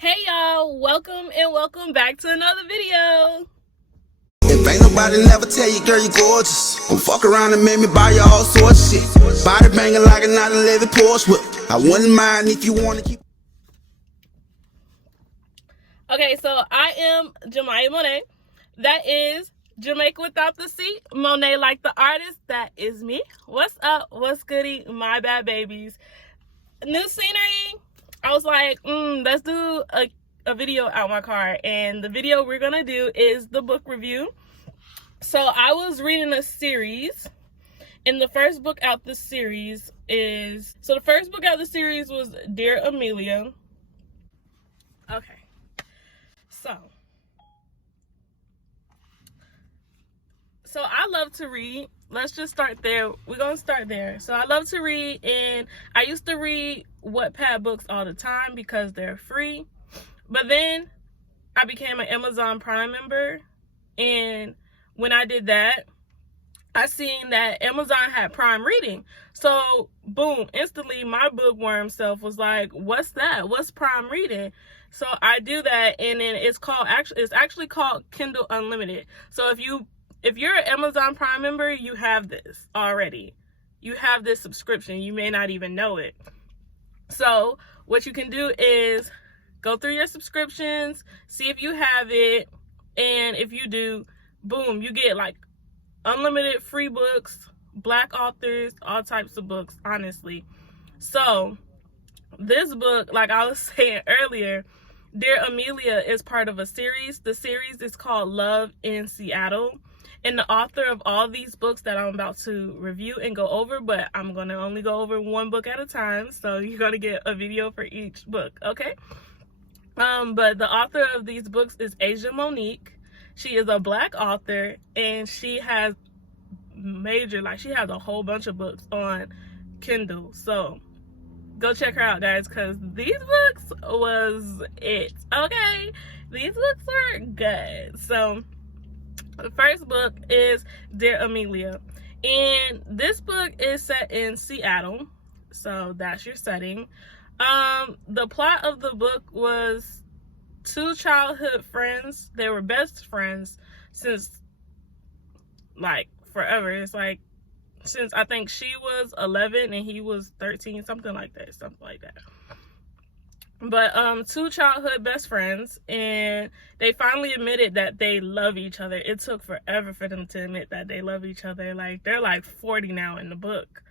Hey y'all, welcome back to another video. If ain't nobody never tell you, girl, you gorgeous. Don't fuck around and make me buy you all sorts of shit. Body banging like a 911 Porsche whip. I wouldn't mind if you wanna keep. Okay, so I am Jemiah Monet. That is Jamaica without the C. Monet like the artist. That is me. What's up? What's goody? My bad babies. New scenery. I was like, let's do a video out my car. And the video we're gonna do is the book review. So I was reading a series. And the first book out the series was Dear Amelia. Okay. So I love to read. Let's just start there. We're going to start there. So I love to read, and I used to read Wattpad books all the time because they're free. But then I became an Amazon Prime member, and when I did that, I seen that Amazon had Prime Reading. So boom, instantly my bookworm self was like, what's that? What's Prime Reading? So I do that, and then it's actually called Kindle Unlimited. So if you're an Amazon Prime member, you have this already. You have this subscription. You may not even know it. So what you can do is go through your subscriptions, see if you have it, and if you do, boom, you get like unlimited free books, Black authors, all types of books, honestly. So this book, like I was saying earlier, Dear Amelia is part of a series. The series is called Love in Seattle. And the author of all these books that I'm about to review and go over, but I'm going to only go over one book at a time. So you're going to get a video for each book, okay? But the author of these books is Asia Monique. She is a Black author, and she has she has a whole bunch of books on Kindle. So go check her out, guys, because these books was it, okay? These books are good. So the first book is Dear Amelia, and this book is set in Seattle, so that's your setting. The plot of the book was two childhood friends. They were best friends since like forever. It's like since I think she was 11 and he was 13, something like that. But two childhood best friends, and they finally admitted that they love each other. It took forever for them to admit that they love each other. Like, they're like 40 now in the book,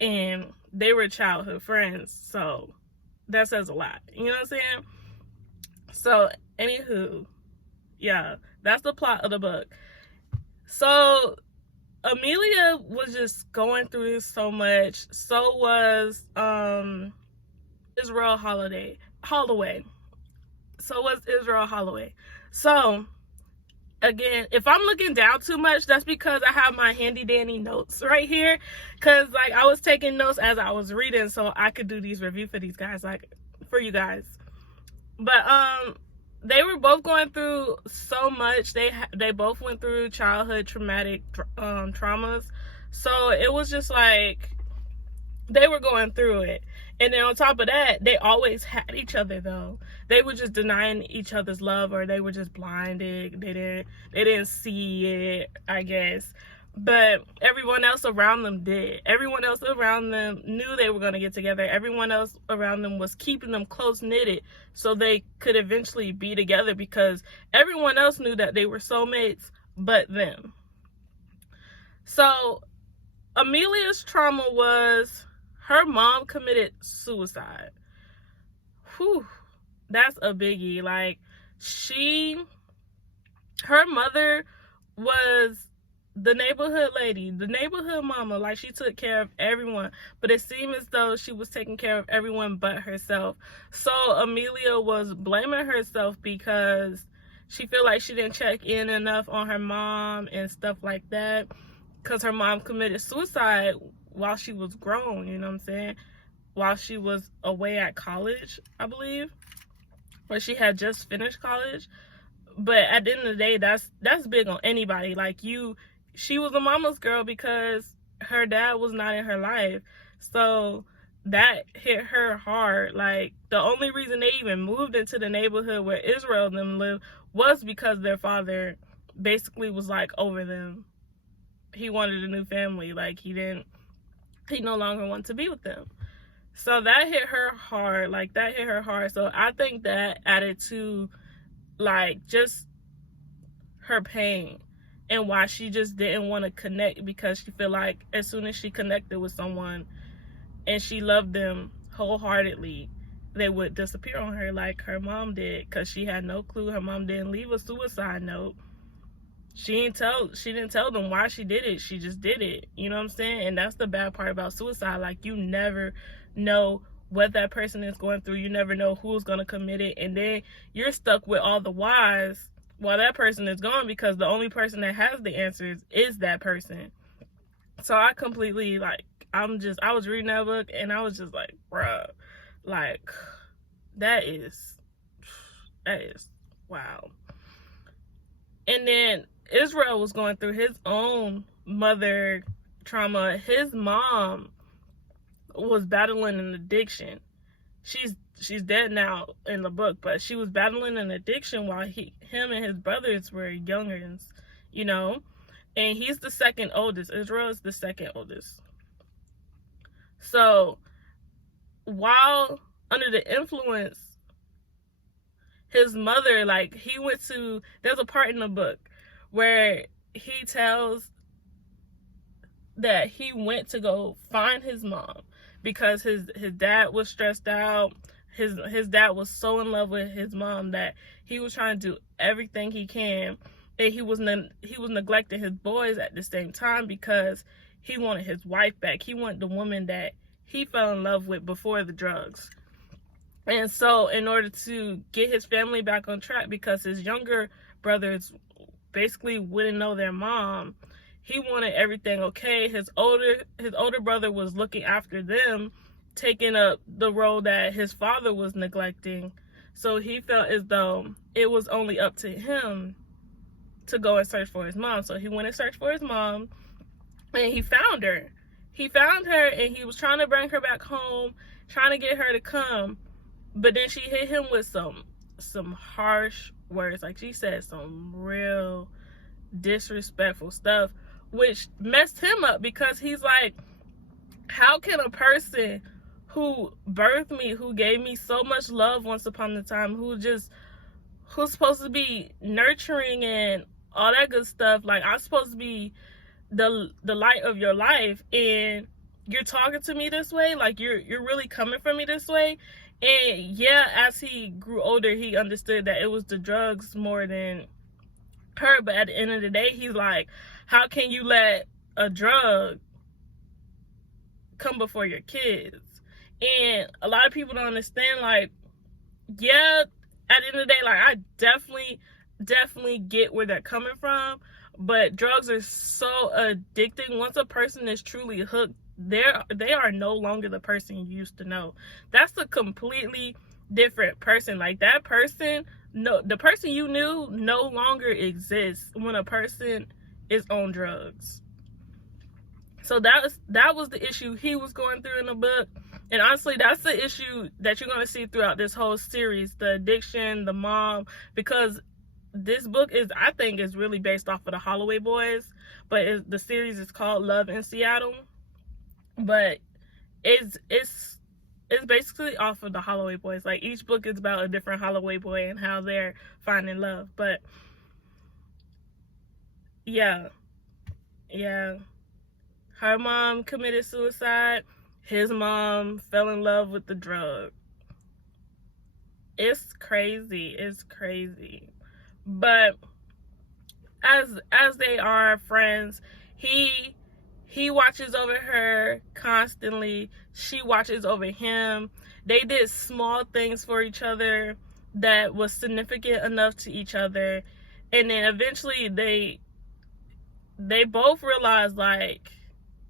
and they were childhood friends, so that says a lot, you know what I'm saying? So anywho, yeah, that's the plot of the book. So Amelia was just going through so much. So was Israel Holloway. So was Israel Holloway. So again, if I'm looking down too much, that's because I have my handy dandy notes right here, because like I was taking notes as I was reading so I could do these review for these guys, like for you guys. But they were both going through so much. They both went through childhood traumatic traumas, so it was just like they were going through it. And then on top of that, they always had each other, though. They were just denying each other's love, or they were just blinded. They didn't see it, I guess. But everyone else around them did. Everyone else around them knew they were going to get together. Everyone else around them was keeping them close-knitted so they could eventually be together, because everyone else knew that they were soulmates but them. So Amelia's trauma was her mom committed suicide. Whew, that's a biggie. Like, her mother was the neighborhood lady, the neighborhood mama. Like, she took care of everyone, but it seemed as though she was taking care of everyone but herself. So Amelia was blaming herself because she feel like she didn't check in enough on her mom and stuff like that, because her mom committed suicide while she was grown, you know what I'm saying? While she was away at college, I believe, or she had just finished college. But at the end of the day, that's big on anybody. Like, she was a mama's girl because her dad was not in her life. So that hit her hard. Like, the only reason they even moved into the neighborhood where Israel and them lived was because their father basically was like over them. He wanted a new family. Like, he no longer wanted to be with them. So that hit her hard. Like, that hit her hard. So I think that added to, like, just her pain and why she just didn't want to connect, because she feel like as soon as she connected with someone and she loved them wholeheartedly, they would disappear on her like her mom did, because she had no clue. Her mom didn't leave a suicide note. She didn't tell them why she did it. She just did it. You know what I'm saying? And that's the bad part about suicide. Like, you never know what that person is going through. You never know who's going to commit it. And then you're stuck with all the whys while that person is gone, because the only person that has the answers is that person. So I completely, like, I was reading that book and I was just like, bruh, like, that is wow. And then Israel was going through his own mother trauma. His mom was battling an addiction. She's dead now in the book, but she was battling an addiction while him and his brothers were youngins, you know? And he's the second oldest. Israel is the second oldest. So while under the influence, his mother, like, there's a part in the book where he tells that he went to go find his mom because his dad was stressed out. His dad was so in love with his mom that he was trying to do everything he can, and he was neglecting his boys at the same time because he wanted his wife back. He wanted the woman that he fell in love with before the drugs. And so in order to get his family back on track, because his younger brothers basically wouldn't know their mom, he wanted everything okay. His older brother was looking after them, taking up the role that his father was neglecting. So he felt as though it was only up to him to go and search for his mom. So he went and searched for his mom, and he found her. He found her, and he was trying to bring her back home, trying to get her to come. But then she hit him with some harsh words. Like, she said some real disrespectful stuff, which messed him up, because he's like, how can a person who birthed me, who gave me so much love once upon a time, who's supposed to be nurturing and all that good stuff, like, I'm supposed to be the light of your life, and you're talking to me this way? Like, you're really coming for me this way? And yeah, as he grew older, he understood that it was the drugs more than her. But at the end of the day, he's like, how can you let a drug come before your kids? And a lot of people don't understand, like, yeah, at the end of the day, like, I definitely get where they're coming from, but drugs are so addicting. Once a person is truly hooked, they are no longer the person you used to know. That's a completely different person. Like, that person, the person you knew no longer exists when a person is on drugs. So that was the issue he was going through in the book. And honestly, that's the issue that you're going to see throughout this whole series, the addiction, the mom, because this book I think is really based off of the Holloway Boys, but the series is called Love in Seattle. But it's basically off of the Holloway Boys. Like, each book is about a different Holloway boy and how they're finding love. But yeah, her mom committed suicide. His mom fell in love with the drug. It's crazy. But as they are friends, he watches over her constantly. She watches over him. They did small things for each other that was significant enough to each other. And then eventually they both realized, like,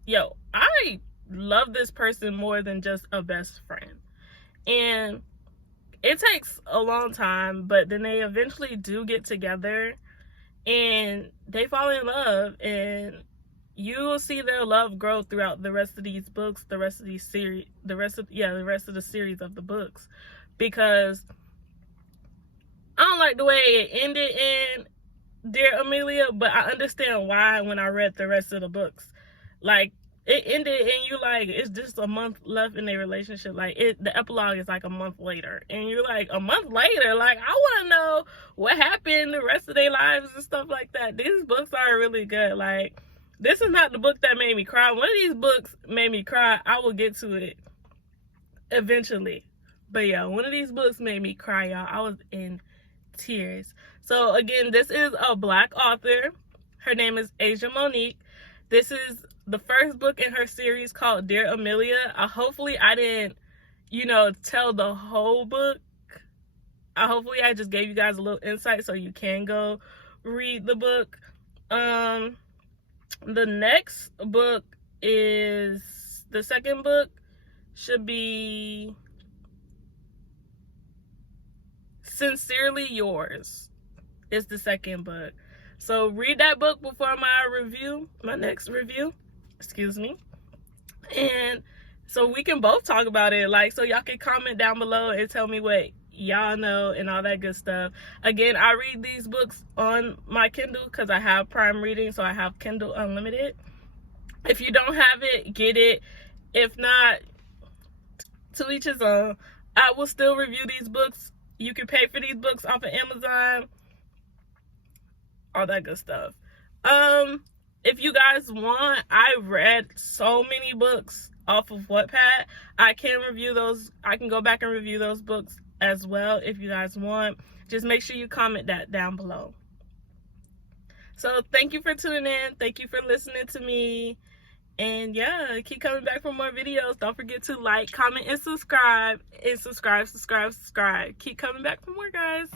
yo, I love this person more than just a best friend. And it takes a long time, but then they eventually do get together and they fall in love. And you will see their love grow throughout the rest of these books, the rest of the series of the books, because I don't like the way it ended in Dear Amelia, but I understand why when I read the rest of the books. Like, it ended and you like, it's just a month left in their relationship. Like, the epilogue is like a month later, and you're like, a month later? Like, I want to know what happened the rest of their lives and stuff like that. These books are really good. Like, this is not the book that made me cry. One of these books made me cry. I will get to it eventually. But yeah, one of these books made me cry, y'all. I was in tears. So again, this is a Black author. Her name is Asia Monique. This is the first book in her series called Dear Amelia. Hopefully I didn't, tell the whole book. Hopefully I just gave you guys a little insight so you can go read the book. The next book is, the second book should be Sincerely Yours. Is the second book. So read that book before my next review. Excuse me. And so we can both talk about it. Like, so y'all can comment down below and tell me what y'all know and all that good stuff. Again, I read these books on my Kindle because I have Prime Reading, so I have Kindle Unlimited. If you don't have it, get it. If not, to each his own. I will still review these books. You can pay for these books off of Amazon, all that good stuff. If you guys want, I read so many books off of Wattpad. I can review those. I can go back and review those books as well if you guys want. Just make sure you comment that down below. So thank you for tuning in. Thank you for listening to me. And yeah, keep coming back for more videos. Don't forget to like, comment, and subscribe. And subscribe. Keep coming back for more, guys.